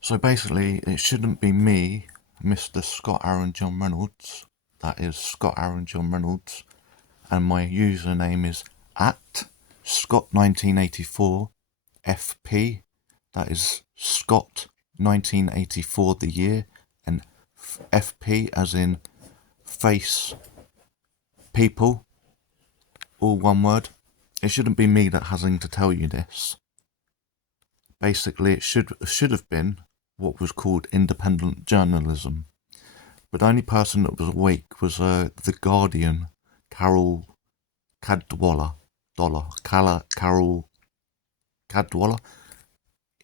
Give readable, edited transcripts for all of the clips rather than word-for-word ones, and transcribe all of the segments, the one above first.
So basically, it shouldn't be me, Mr. Scott Aaron John Reynolds. That is Scott Aaron John Reynolds. And my username is at Scott1984 FP. That is Scott 1984 the year, and FP as in face people, all one word. It shouldn't be me that having to tell you this. Basically, it should have been what was called independent journalism. But the only person that was awake was The Guardian, Carol Cadwalla. Carol Cadwalla.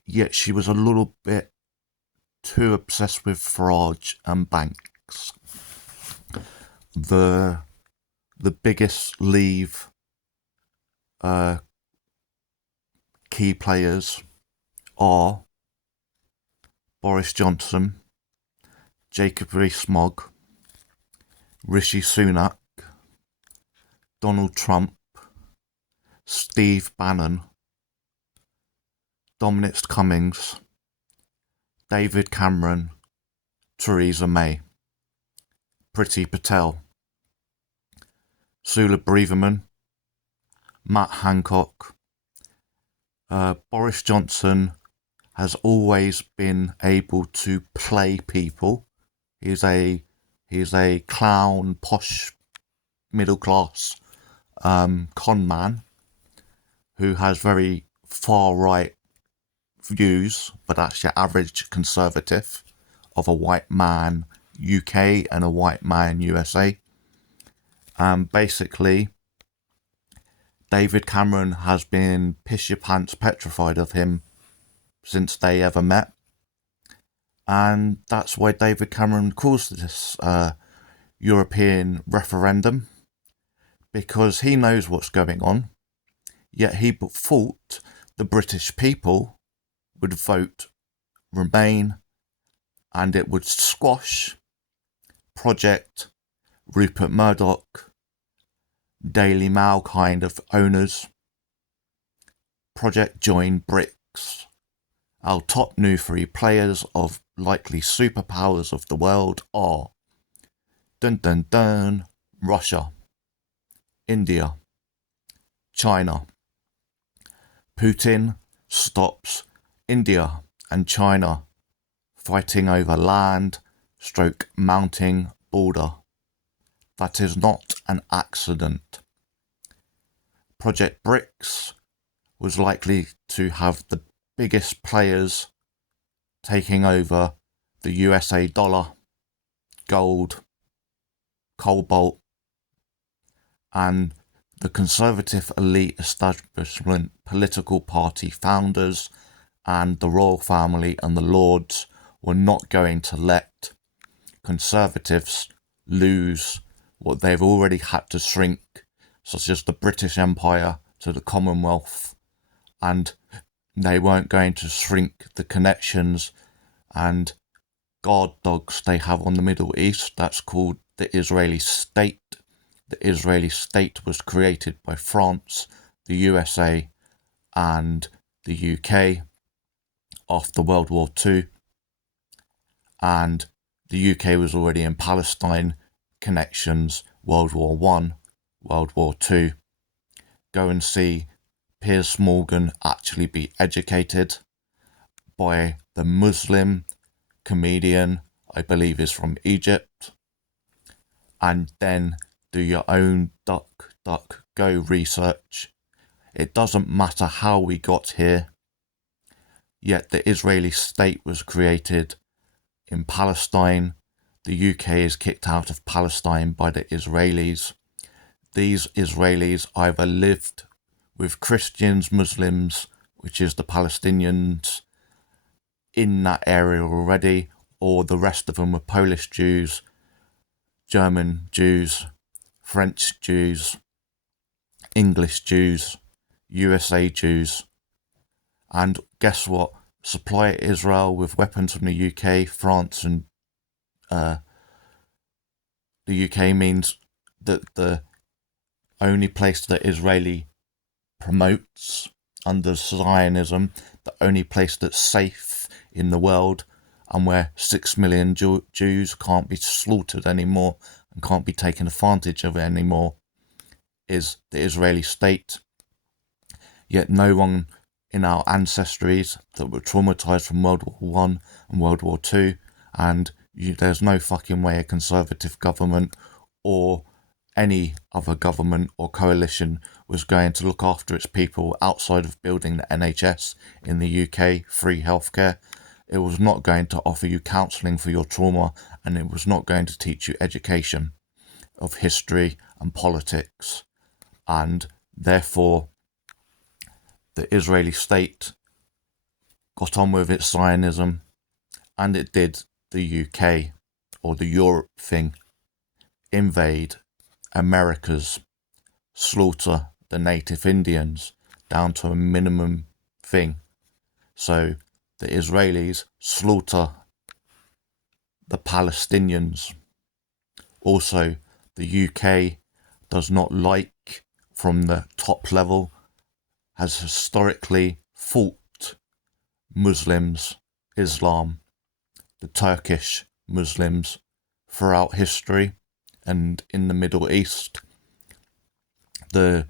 Yet she was a little bit too obsessed with Farage and Banks. The biggest Leave key players are Boris Johnson, Jacob Rees-Mogg, Rishi Sunak, Donald Trump, Steve Bannon, Dominic Cummings, David Cameron, Theresa May, Priti Patel, Sula Braverman, Matt Hancock. Boris Johnson has always been able to play people. He's a clown, posh, middle class con man who has very far right views, but actually average conservative of a white man UK and a white man USA. Basically, David Cameron has been piss your pants petrified of him since they ever met. And that's why David Cameron calls this European referendum, because he knows what's going on, yet he thought the British people would vote Remain and it would squash Project Rupert Murdoch, Daily Mail kind of owners, Project Join BRICS. Our top new three players of likely superpowers of the world are dun dun dun, Russia, India, China. Putin stops India and China fighting over land / mounting border. That is not an accident. Project BRICS was likely to have the biggest players taking over the USA dollar, gold, cobalt, and the conservative elite establishment political party founders and the royal family and the lords were not going to let conservatives lose what they've already had to shrink, such as the British Empire to the Commonwealth, and they weren't going to shrink the connections and guard dogs they have on the Middle East. That's called the Israeli state. The Israeli state was created by France, the USA, and the UK after World War II. And the UK was already in Palestine, connections, World War I, World War II. Go and see Piers Morgan actually be educated by the Muslim comedian, I believe is from Egypt, and then do your own go research. It doesn't matter how we got here, yet the Israeli state was created in Palestine. The UK is kicked out of Palestine by the Israelis. These Israelis either lived with Christians, Muslims, which is the Palestinians, in that area already, or the rest of them were Polish Jews, German Jews, French Jews, English Jews, USA Jews. And guess what? Supply Israel with weapons from the UK, France, and the UK means that the only place that Israeli promotes under Zionism, the only place that's safe in the world, and where 6 million Jews can't be slaughtered anymore and can't be taken advantage of anymore, is the Israeli state. Yet no one in our ancestries that were traumatized from World War One and World War Two, and there's no fucking way a Conservative government or any other government or coalition was going to look after its people outside of building the NHS in the UK, free healthcare. It was not going to offer you counselling for your trauma, and it was not going to teach you education of history and politics. And therefore, the Israeli state got on with its Zionism, and it did the UK or the Europe thing: invade Americas, slaughter the native Indians down to a minimum thing. So the Israelis slaughter the Palestinians. Also, the UK does not like, from the top level, has historically fought Muslims, Islam, the Turkish Muslims throughout history and in the Middle East. The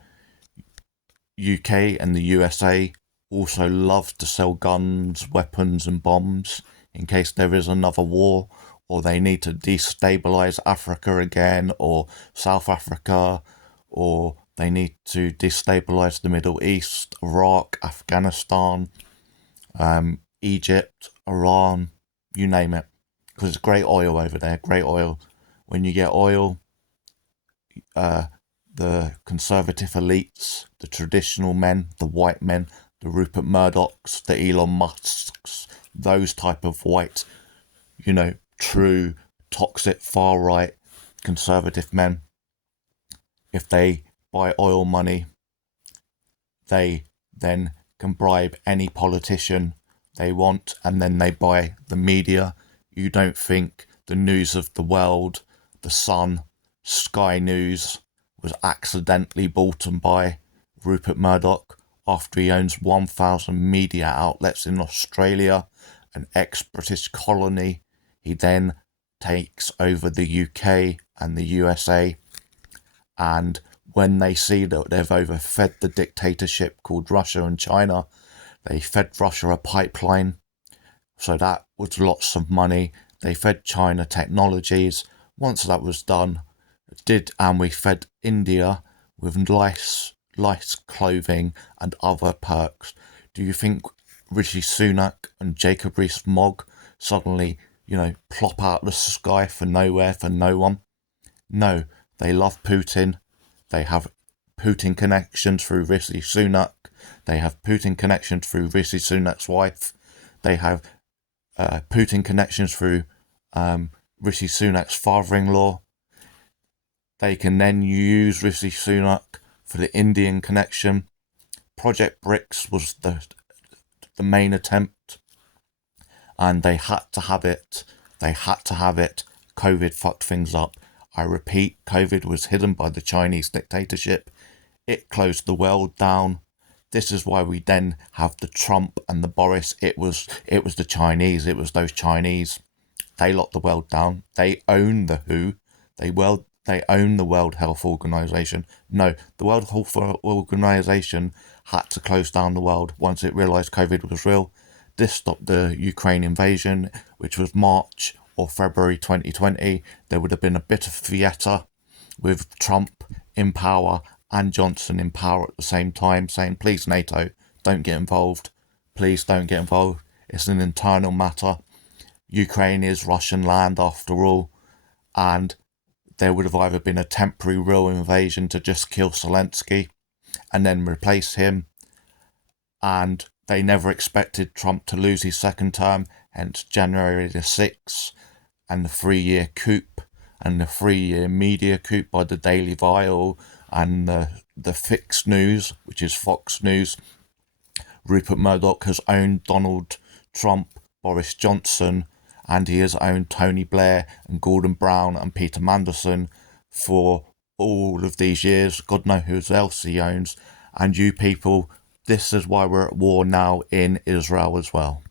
UK and the USA also love to sell guns, weapons and bombs in case there is another war, or they need to destabilise Africa again, or South Africa, or they need to destabilise the Middle East, Iraq, Afghanistan, Egypt, Iran, you name it. Because it's great oil over there, great oil. When you get oil, the conservative elites, the traditional men, the white men, the Rupert Murdochs, the Elon Musks, those type of white, true, toxic, far-right, conservative men, if they buy oil money, they then can bribe any politician they want, and then they buy the media. You don't think the News of the World, the Sun, Sky News was accidentally bought by Rupert Murdoch after he owns 1,000 media outlets in Australia, an ex-British colony? He then takes over the UK and the USA, and when they see that they've overfed the dictatorship called Russia and China, they fed Russia a pipeline, so that was lots of money. They fed China technologies. Once that was done, and we fed India with nice clothing and other perks. Do you think Rishi Sunak and Jacob Rees-Mogg suddenly, plop out of the sky for nowhere for no one? No, they love Putin. They have Putin connections through Rishi Sunak. They have Putin connections through Rishi Sunak's wife. They have Putin connections through Rishi Sunak's father-in-law. They can then use Rishi Sunak for the Indian connection. Project BRICS was the main attempt, and they had to have it. COVID fucked things up. I repeat, COVID was hidden by the Chinese dictatorship. It closed the world down. This is why we then have the Trump and the Boris. It was the Chinese. It was those Chinese. They locked the world down. They own the WHO. They own the World Health Organization. No, the World Health Organization had to close down the world once it realised COVID was real. This stopped the Ukraine invasion, which was March or February 2020. There would have been a bit of theatre with Trump in power and Johnson in power at the same time, saying, please, NATO, don't get involved. Please don't get involved. It's an internal matter. Ukraine is Russian land after all. And there would have either been a temporary real invasion to just kill Zelensky and then replace him. And they never expected Trump to lose his second term, hence January the 6th, and the 3-year coup, and the 3-year media coup by the Daily Vile and the Fix News, which is Fox News. Rupert Murdoch has owned Donald Trump, Boris Johnson, and he has owned Tony Blair and Gordon Brown and Peter Mandelson for all of these years. God knows who else he owns. And you people, this is why we're at war now in Israel as well.